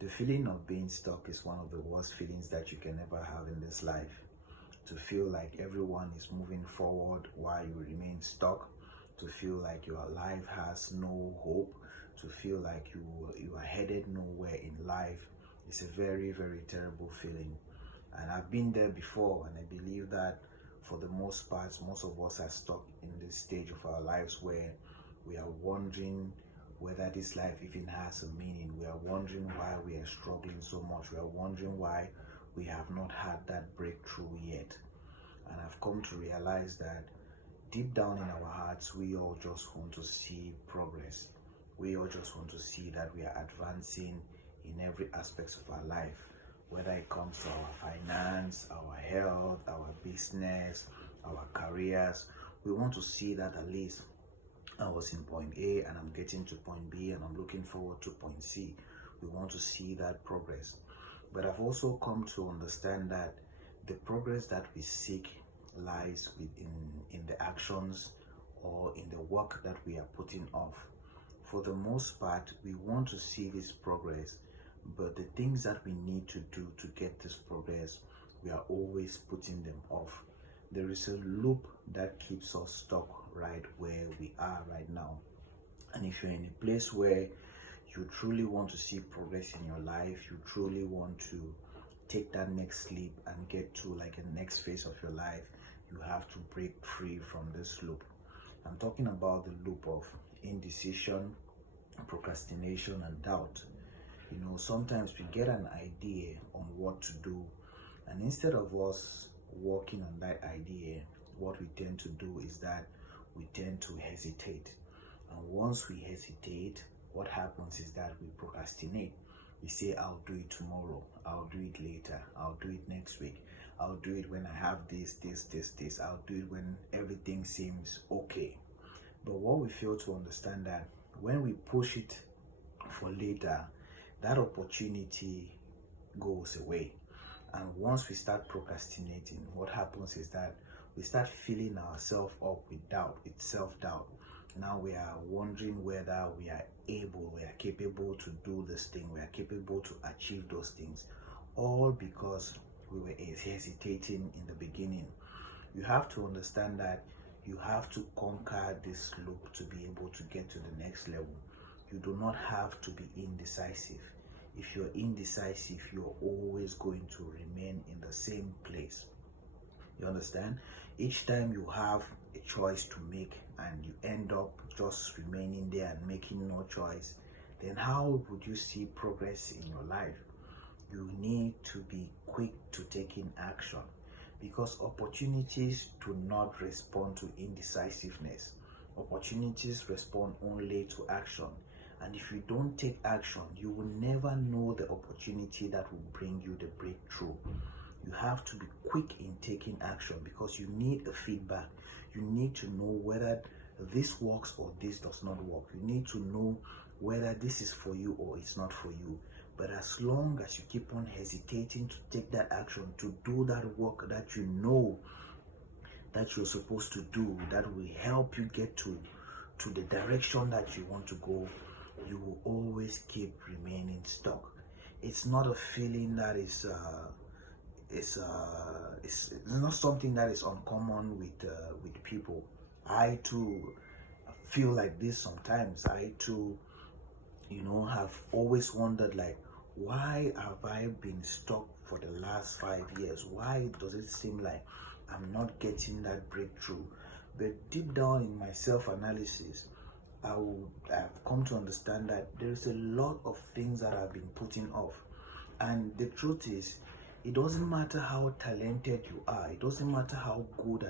The feeling of being stuck is one of the worst feelings that you can ever have in this life. To feel like everyone is moving forward while you remain stuck, to feel like your life has no hope, to feel like you are headed nowhere in life. It's a very, very terrible feeling. And I've been there before, and I believe that for the most part, most of us are stuck in this stage of our lives where we are wondering whether this life even has a meaning. We are wondering why we are struggling so much. We are wondering why we have not had that breakthrough yet. And I've come to realize that deep down in our hearts, we all just want to see progress. We all just want to see that we are advancing in every aspect of our life, whether it comes to our finance, our health, our business, our careers. We want to see that at least I was in point A and I'm getting to point B and I'm looking forward to point C. We want to see that progress. But I've also come to understand that the progress that we seek lies in the actions or in the work that we are putting off. For the most part, we want to see this progress, but the things that we need to do to get this progress, we are always putting them off. There is a loop that keeps us stuck right where we are right now. And if you're in a place where you truly want to see progress in your life, you truly want to take that next leap and get to like a next phase of your life, you have to break free from this loop. I'm talking about the loop of indecision, procrastination, and doubt. Sometimes we get an idea on what to do, and instead of us working on that idea, what we tend to do is that we tend to hesitate. And once we hesitate, what happens is that we procrastinate. We say, I'll do it tomorrow, I'll do it later, I'll do it next week, I'll do it when I have this, I'll do it when everything seems okay. But what we fail to understand that when we push it for later, that opportunity goes away. And once we start procrastinating, what happens is that we start filling ourselves up with doubt, with self-doubt. Now we are wondering whether we are capable to do this thing, we are capable to achieve those things, all because we were hesitating in the beginning. You have to understand that you have to conquer this loop to be able to get to the next level. You do not have to be indecisive. If you're indecisive, you're always going to remain in the same place. You understand? Each time you have a choice to make and you end up just remaining there and making no choice, then how would you see progress in your life? You need to be quick to taking action, because opportunities do not respond to indecisiveness. Opportunities respond only to action. And if you don't take action, you will never know the opportunity that will bring you the breakthrough. You have to be quick in taking action because you need a feedback. You need to know whether this works or this does not work. You need to know whether this is for you or it's not for you. But as long as you keep on hesitating to take that action, to do that work that you know that you're supposed to do, that will help you get to the direction that you want to go, you will always keep remaining stuck. It's not a feeling that is it's not something that is uncommon with people. I too feel like this sometimes. I too, have always wondered, like, why have I been stuck for the last 5 years? Why does it seem like I'm not getting that breakthrough? But deep down in my self-analysis, I've come to understand that there's a lot of things that I've been putting off. And the truth is, it doesn't matter how talented you are. It doesn't matter how good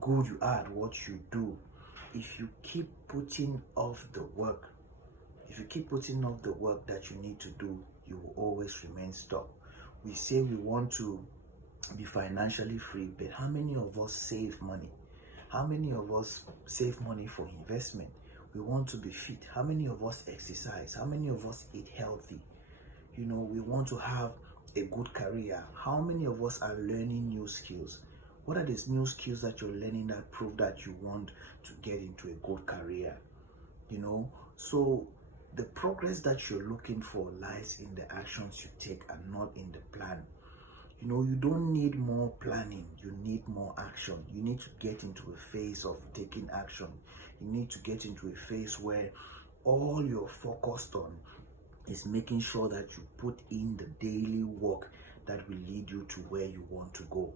good you are at what you do. If you keep putting off the work, that you need to do, you will always remain stuck. We say we want to be financially free, but how many of us save money? How many of us save money for investment? We want to be fit. How many of us exercise? How many of us eat healthy? We want to have a good career. How many of us are learning new skills? What are these new skills that you're learning that prove that you want to get into a good career? So The progress that you're looking for lies in the actions you take and not in the plan. You don't need more planning, you need more action. You need to get into a phase of taking action. You need to get into a phase where all you're focused on is making sure that you put in the daily work that will lead you to where you want to go.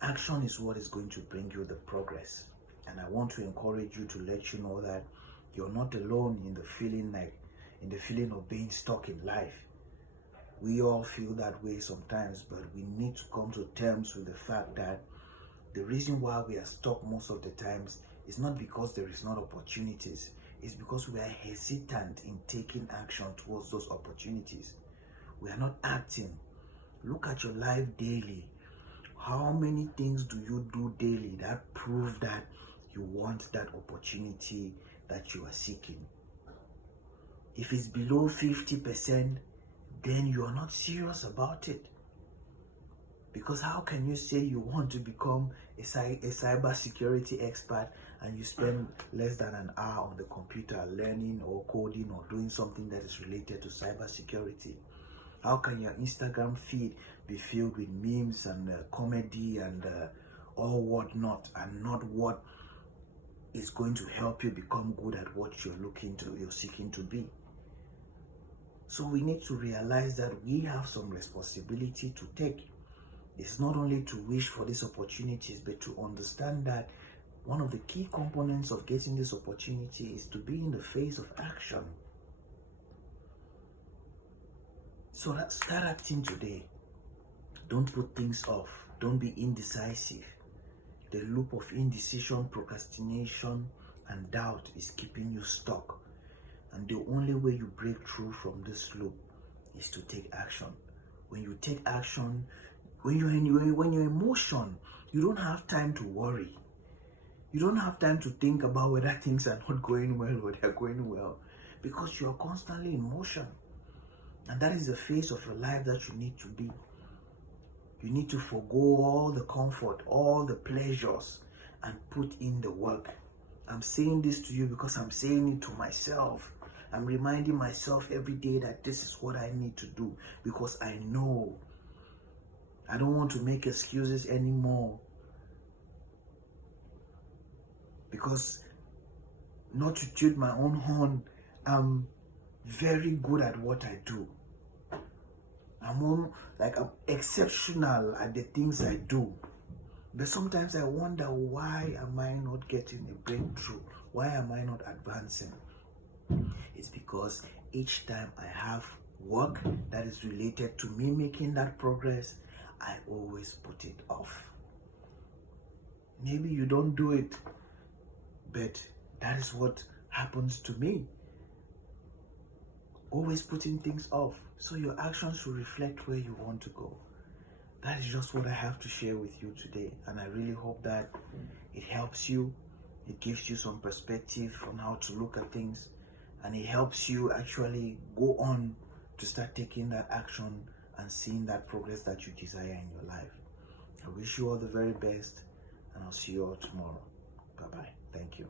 Action is what is going to bring you the progress. And I want to encourage you to let you know that you're not alone in the feeling of being stuck in life. We all feel that way sometimes, but we need to come to terms with the fact that the reason why we are stuck most of the times is not because there is not opportunities. It's because we are hesitant in taking action towards those opportunities. We are not acting. Look at your life daily. How many things do you do daily that prove that you want that opportunity that you are seeking? If it's below 50%, then you are not serious about it. Because how can you say you want to become a cyber security expert and you spend less than an hour on the computer learning or coding or doing something that is related to cyber security? How can your Instagram feed be filled with memes and comedy and all whatnot, and not what is going to help you become good at what you're seeking to be? So we need to realize that we have some responsibility to take. It's not only to wish for these opportunities, but to understand that one of the key components of getting this opportunity is to be in the phase of action. So start acting today. Don't put things off. Don't be indecisive. The loop of indecision, procrastination, and doubt is keeping you stuck. And the only way you break through from this loop is to take action. When you take action, when you're in motion, you don't have time to worry. You don't have time to think about whether things are not going well or they're going well, because you are constantly in motion. And that is the phase of your life that you need to be. You need to forgo all the comfort, all the pleasures, and put in the work. I'm saying this to you because I'm saying it to myself. I'm reminding myself every day that this is what I need to do, because I know. I don't want to make excuses anymore. Because, not to toot my own horn, I'm very good at what I do. I'm exceptional at the things I do. But sometimes I wonder, why am I not getting a breakthrough? Why am I not advancing? It's because each time I have work that is related to me making that progress, I always put it off. Maybe you don't do it, but that is what happens to me. Always putting things off. So your actions will reflect where you want to go. That is just what I have to share with you today. And I really hope that it helps you. It gives you some perspective on how to look at things. And it helps you actually go on to start taking that action and seeing that progress that you desire in your life. I wish you all the very best, and I'll see you all tomorrow. Bye-bye. Thank you.